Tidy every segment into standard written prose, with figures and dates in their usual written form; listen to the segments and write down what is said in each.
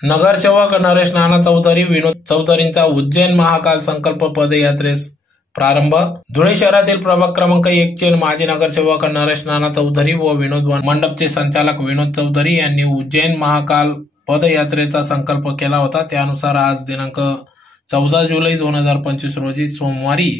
नगरसेवक नरेश नाना चौधरी विनोद चौधरींचा उज्जैन महाकाल संकल्प पदयात्रेस प्रारंभ। धुळे शहरातील प्रभाग क्रमांक 1 चे माजी नगरसेवक नरेश नाना चौधरी व विनोद मंडपचे संचालक विनोद चौधरी यांनी उज्जैन महाकाल पदयात्रेचा संकल्प केला होता। त्यानुसार आज दिनांक 14 जुलै 2025 रोजी सोमवारी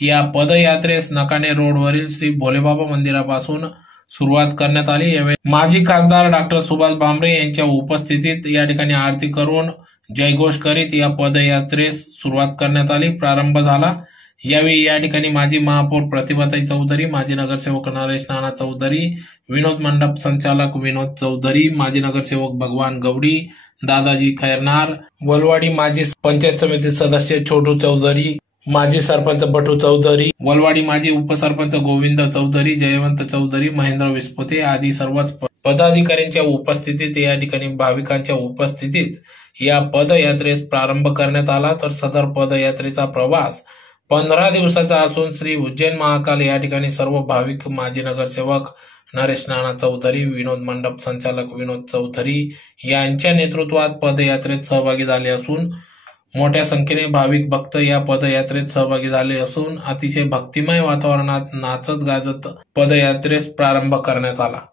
या पदयात्रेस नकाने रोडवरील श्री भोलेबाबा मंदिरापासून सुरुवात करण्यात आली। यावेळी माजी खासदार डॉक्टर सुभाष भामरे यांच्या उपस्थितीत या ठिकाणी आरती करून जयघोष करीत या पदयात्रेस सुरुवात करण्यात आली, प्रारंभ झाला। यावेळी या ठिकाणी माजी महापौर प्रतिभाताई चौधरी, माजी नगरसेवक नरेश नाना चौधरी, विनोद मंडप संचालक विनोद चौधरी, माजी नगरसेवक भगवान गवडी, दादाजी खैरनार, वलवाडी माजी पंचायत समिती सदस्य छोटू चौधरी, माजी सरपंच बटू चौधरी, वलवाडी माजी उपसरपंच गोविंद चौधरी, जयवंत चौधरी, महेंद्र विस्पुते आदी सर्वच पदाधिकाऱ्यांच्या उपस्थितीत या ठिकाणी भाविकांच्या उपस्थितीत या पदयात्रेस प्रारंभ करण्यात आला। तर सदर पदयात्रेचा प्रवास 15 दिवसाचा असून श्री उज्जैन महाकाल या ठिकाणी सर्व भाविक माजी नगरसेवक नरेश नाना चौधरी, विनोद मंडप संचालक विनोद चौधरी यांच्या नेतृत्वात पदयात्रेत सहभागी झाले असून मोठ्या संख्येने भाविक भक्त या पदयात्रेत सहभागी झाले असून अतिशय भक्तिमय वातावरणात नाचत गाजत पदयात्रेस प्रारंभ करण्यात आला।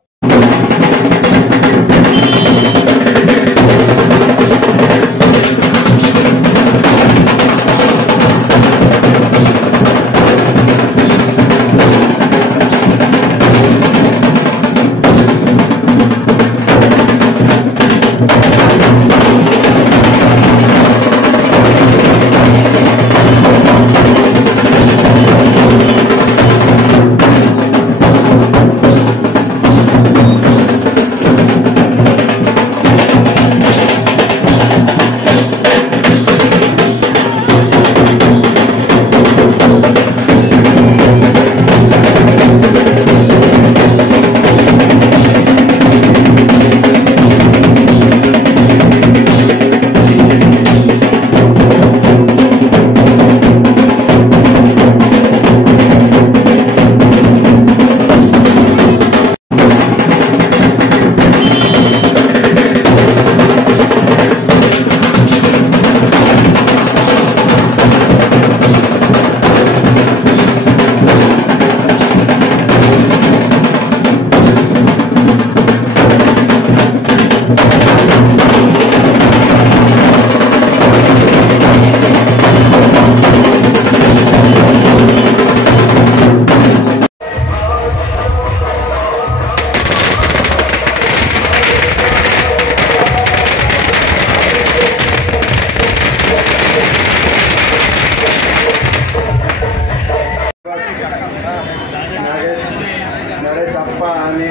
नरेश आप्पा आणि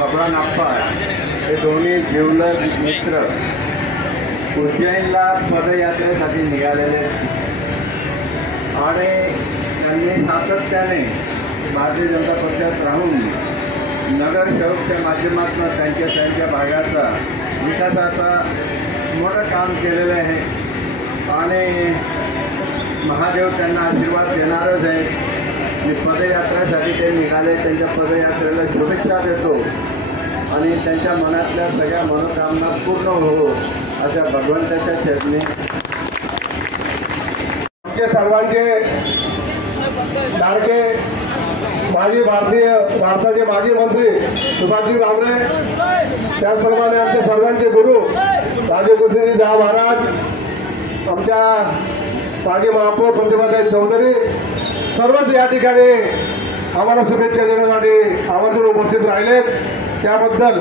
भगवान आप्पा हे दोन्ही जिवलग मित्र उज्जैनला पदयात्रेसाठी निघालेले आणि त्यांनी सातत्याने भारतीय जनता पक्षात राहून नगरसेवकच्या माध्यमातून त्यांच्या भागाचा विकासाचा मोठं काम केलेलं आहे आणि महादेव त्यांना आशीर्वाद देणारच आहे। पदयात्रेसाठी ते निघाले, त्यांच्या पदयात्रेला शुभेच्छा देतो आणि त्यांच्या मनातल्या सगळ्या मनोकामना पूर्ण हो अशा भगवंताच्या चरणी आमचे सर्वांचे लाडके भारताचे माजी मंत्री सुभाषजी भामरे, त्याचप्रमाणे आमचे सर्वांचे गुरु राजकुशीजी दहा महाराज, आमच्या माजी महापौर प्रतिभाताई चौधरी सर्वच या ठिकाणी आम्हाला शुभेच्छा देण्यासाठी आवर्जून उपस्थित राहिलेत। त्याबद्दल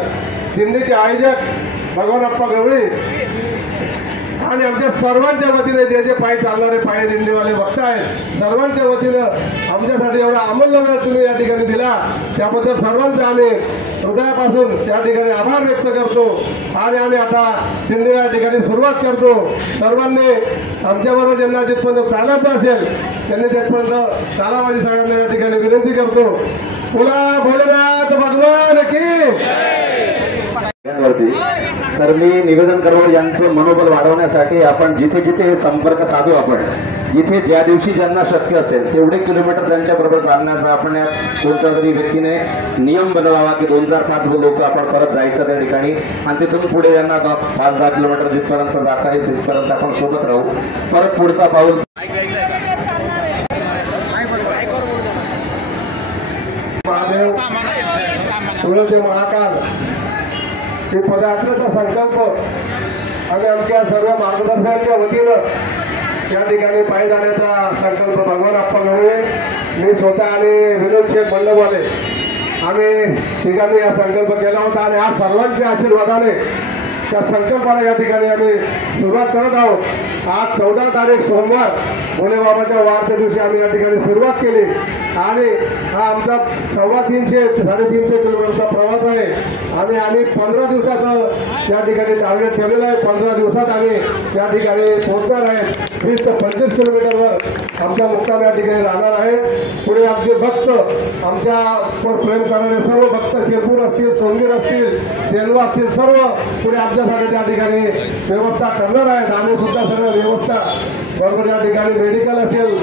दिंडीचे आयोजक भगवान आप्पा गवळी आणि आमच्या सर्वांच्या वतीने जे पायी चालणारे पायी दिंडीवाले भक्त आहेत सर्वांच्या वतीनं आमच्यासाठी एवढा अमूल्य वेळ तुम्ही या ठिकाणी दिला त्याबद्दल सर्वांचा आम्ही हृदयापासून त्या ठिकाणी आभार व्यक्त करतो आणि आम्ही आता दिंडीला या ठिकाणी सुरुवात करतो। सर्वांनी आमच्याबरोबर ज्यांना जिथपर्यंत चालत असेल त्यांनी तिथपर्यंत चालावाची सगळ्यांना या ठिकाणी विनंती करतो। बोला भोलेनाथ भगवान की तर मी निवेदन करतो यांचं मनोबल वाढवण्यासाठी आपण जिथे जिथे संपर्क साधू, आपण जिथे ज्या दिवशी ज्यांना शक्य असेल तेवढे किलोमीटर त्यांच्या बरोबर चालण्याचा आपण कोणत्या तरी व्यक्तीने नियम बनवावा की 2-4-5 लोक आपण परत जायचं त्या ठिकाणी आणि तिथून पुढे यांना 5-10 किलोमीटर जिथपर्यंत जाता येईल तिथपर्यंत आपण सोबत राहू. परत पुढचा पाऊल महादेव तुळजाभवानी महाकाल ही पदयात्रेचा संकल्प आणि आमच्या सर्व मार्गदर्शकांच्या वतीनं या ठिकाणी पायी जाण्याचा संकल्प भगवान आप्पा गवळे, मी स्वतः आणि विनोद शेठ मंडपवाले आम्ही ठिकाणी हा संकल्प केला होता आणि आज सर्वांच्या आशीर्वादाने त्या संकल्पाला या ठिकाणी आम्ही सुरुवात करत आहोत. आज 14 तारीख सोमवार भोलेबाबाच्या वारच्या दिवशी आम्ही या ठिकाणी सुरुवात केली आणि हा आमचा 350-350 किलोमीटरचा प्रवास आहे आम्ही 15 दिवसाचं या ठिकाणी टार्गेट केलेलं आहे. 15 दिवसात आम्ही या ठिकाणी पोहोचणार आहे. 20 ते 25 किलोमीटरवर आमचा मुक्काम या ठिकाणी राहणार आहे. पुढे आमचे भक्त, आमच्यावर प्रेम करणारे सर्व भक्त शिरपूर असतील, सोनगीर असतील, सेलवा असतील, सर्व पुढे आमच्यासाठी त्या ठिकाणी व्यवस्था करणार आहेत. आम्ही सुद्धा सर्व व्यवस्था बरोबर या ठिकाणी मेडिकल असेल,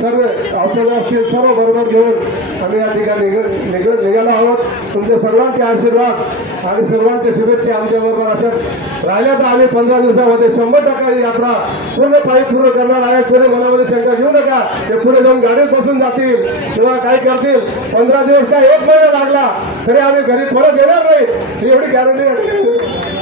सर्व औषधं असतील, सर्व बरोबर घेऊन आम्ही या ठिकाणी निघालो आहोत. तुमचे सर्वांचे आशीर्वाद आणि सर्वांचे शुभेच्छा आमच्याबरोबर असत राहिल्या तर आम्ही 15 दिवसामध्ये 100% ही यात्रा पूर्ण पायी पूर्ण करणार आहे. पुढे मनामध्ये शंका घेऊ नका, ते पुढे जाऊन गाडीत बसून जातील किंवा काय करतील. 15 दिवस काय 1 महिना लागला तरी आम्ही घरी परत येणार नाही, ही एवढी गॅरंटी